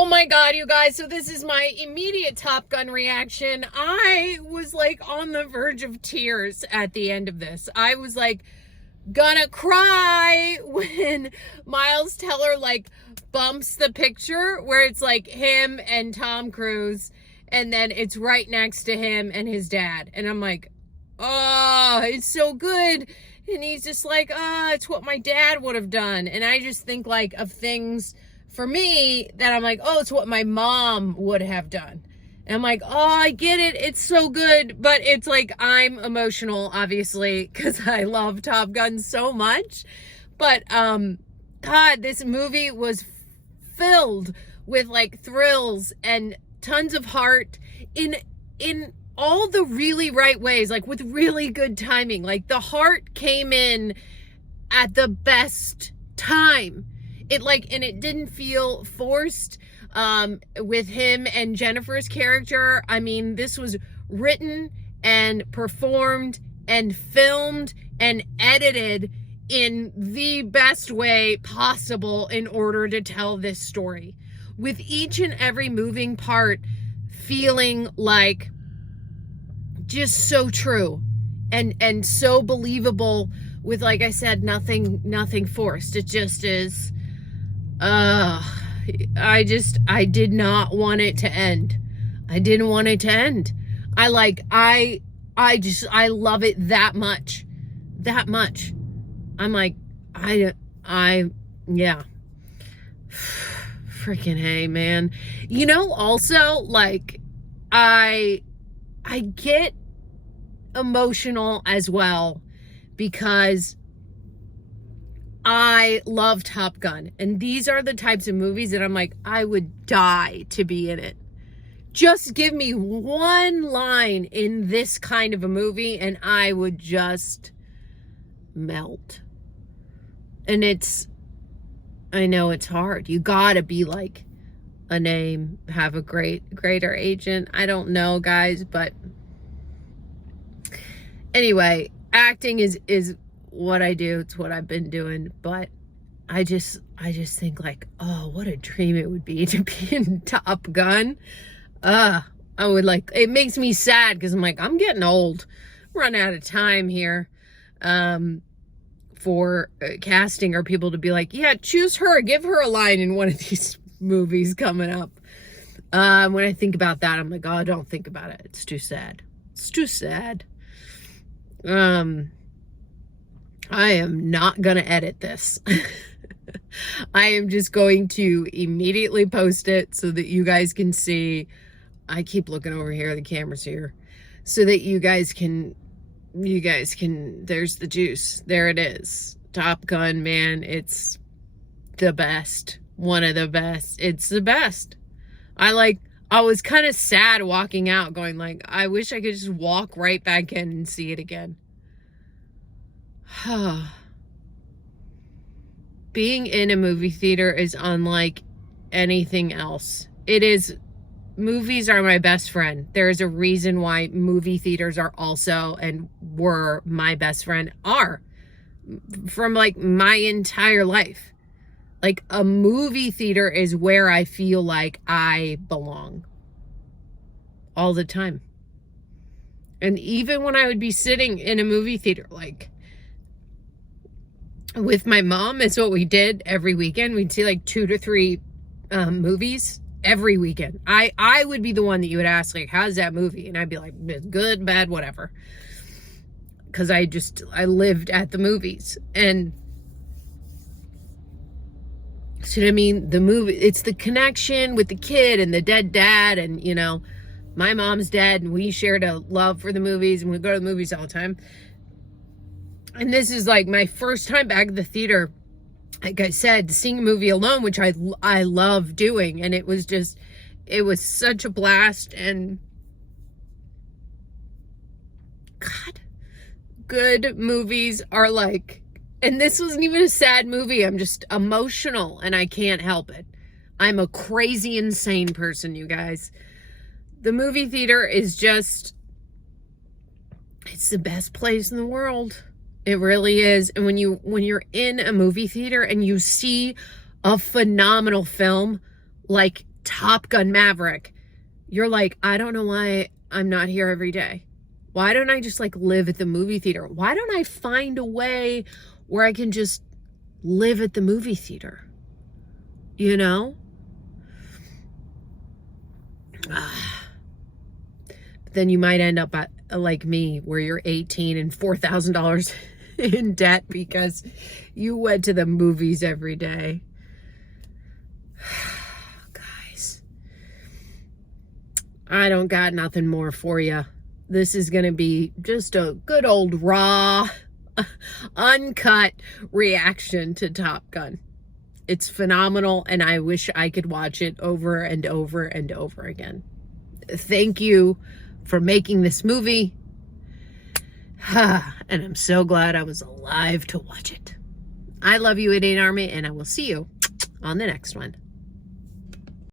Oh my God, you guys. So this is my immediate Top Gun reaction. I was like on the verge of tears at the end of this. I was like gonna cry when Miles Teller like bumps the picture where it's like him and Tom Cruise, and then it's right next to him and his dad. And I'm like, oh, it's so good. And he's just like, it's what my dad would have done. And I just think like of things for me that I'm like, oh, it's what my mom would have done. And I'm like, oh, I get it. It's so good. But it's like, I'm emotional, obviously, because I love Top Gun so much. But, God, this movie was filled with like thrills and tons of heart in all the really right ways, like with really good timing. Like the heart came in at the best time. And it didn't feel forced with him and Jennifer's character. I mean, this was written and performed and filmed and edited in the best way possible in order to tell this story, with each and every moving part feeling like just so true and so believable, with, like I said, nothing forced. It just is. I did not want it to end. I didn't want it to end. I love it that much. I'm like, yeah. Freaking hey, man. You know, also, like, I get emotional as well because I love Top Gun, and these are the types of movies that I'm like, I would die to be in it. Just give me one line in this kind of a movie and I would just melt. And I know it's hard. You gotta be like a name, have a greater agent. I don't know, guys, but anyway, acting is what I do. It's what I've been doing. But I just think like, oh, what a dream it would be to be in Top Gun. I would like, it makes me sad because I'm like, I'm getting old, run out of time here for casting or people to be like, yeah, choose her, give her a line in one of these movies coming up. When I think about that, I'm like, oh, don't think about it. It's too sad. It's too sad. I am not going to edit this. I am just going to immediately post it so that you guys can see. I keep looking over here, the camera's here, so that you guys can, there's the juice. There it is. Top Gun, man. It's the best. One of the best. It's the best. I was kind of sad walking out going like, I wish I could just walk right back in and see it again. Being in a movie theater is unlike anything else. Movies are my best friend. There is a reason why movie theaters are also and were my best friend, are from like my entire life. Like a movie theater is where I feel like I belong all the time. And even when I would be sitting in a movie theater, like with my mom, it's what we did every weekend. We'd see like 2 to 3 movies every weekend. I would be the one that you would ask, like, how's that movie? And I'd be like, good, bad, whatever. Because I lived at the movies. And so, I mean, the movie, it's the connection with the kid and the dead dad. And, you know, my mom's dead, and we shared a love for the movies, and we go to the movies all the time. And this is like my first time back at the theater, like I said, seeing a movie alone, which I love doing. And it was such a blast. And God, good movies are like, and this wasn't even a sad movie. I'm just emotional and I can't help it. I'm a crazy, insane person, you guys. The movie theater is just, it's the best place in the world. It really is. And when you're in a movie theater and you see a phenomenal film like Top Gun Maverick, you're like, I don't know why I'm not here every day. Why don't I just like live at the movie theater? Why don't I find a way where I can just live at the movie theater? You know? But then you might end up at, like me, where you're 18 and $4,000 in debt because you went to the movies every day. Guys, I don't got nothing more for you. This is going to be just a good old raw, uncut reaction to Top Gun. It's phenomenal, and I wish I could watch it over and over and over again. Thank you for making this movie. And I'm so glad I was alive to watch it. I love you, 88 Army, and I will see you on the next one.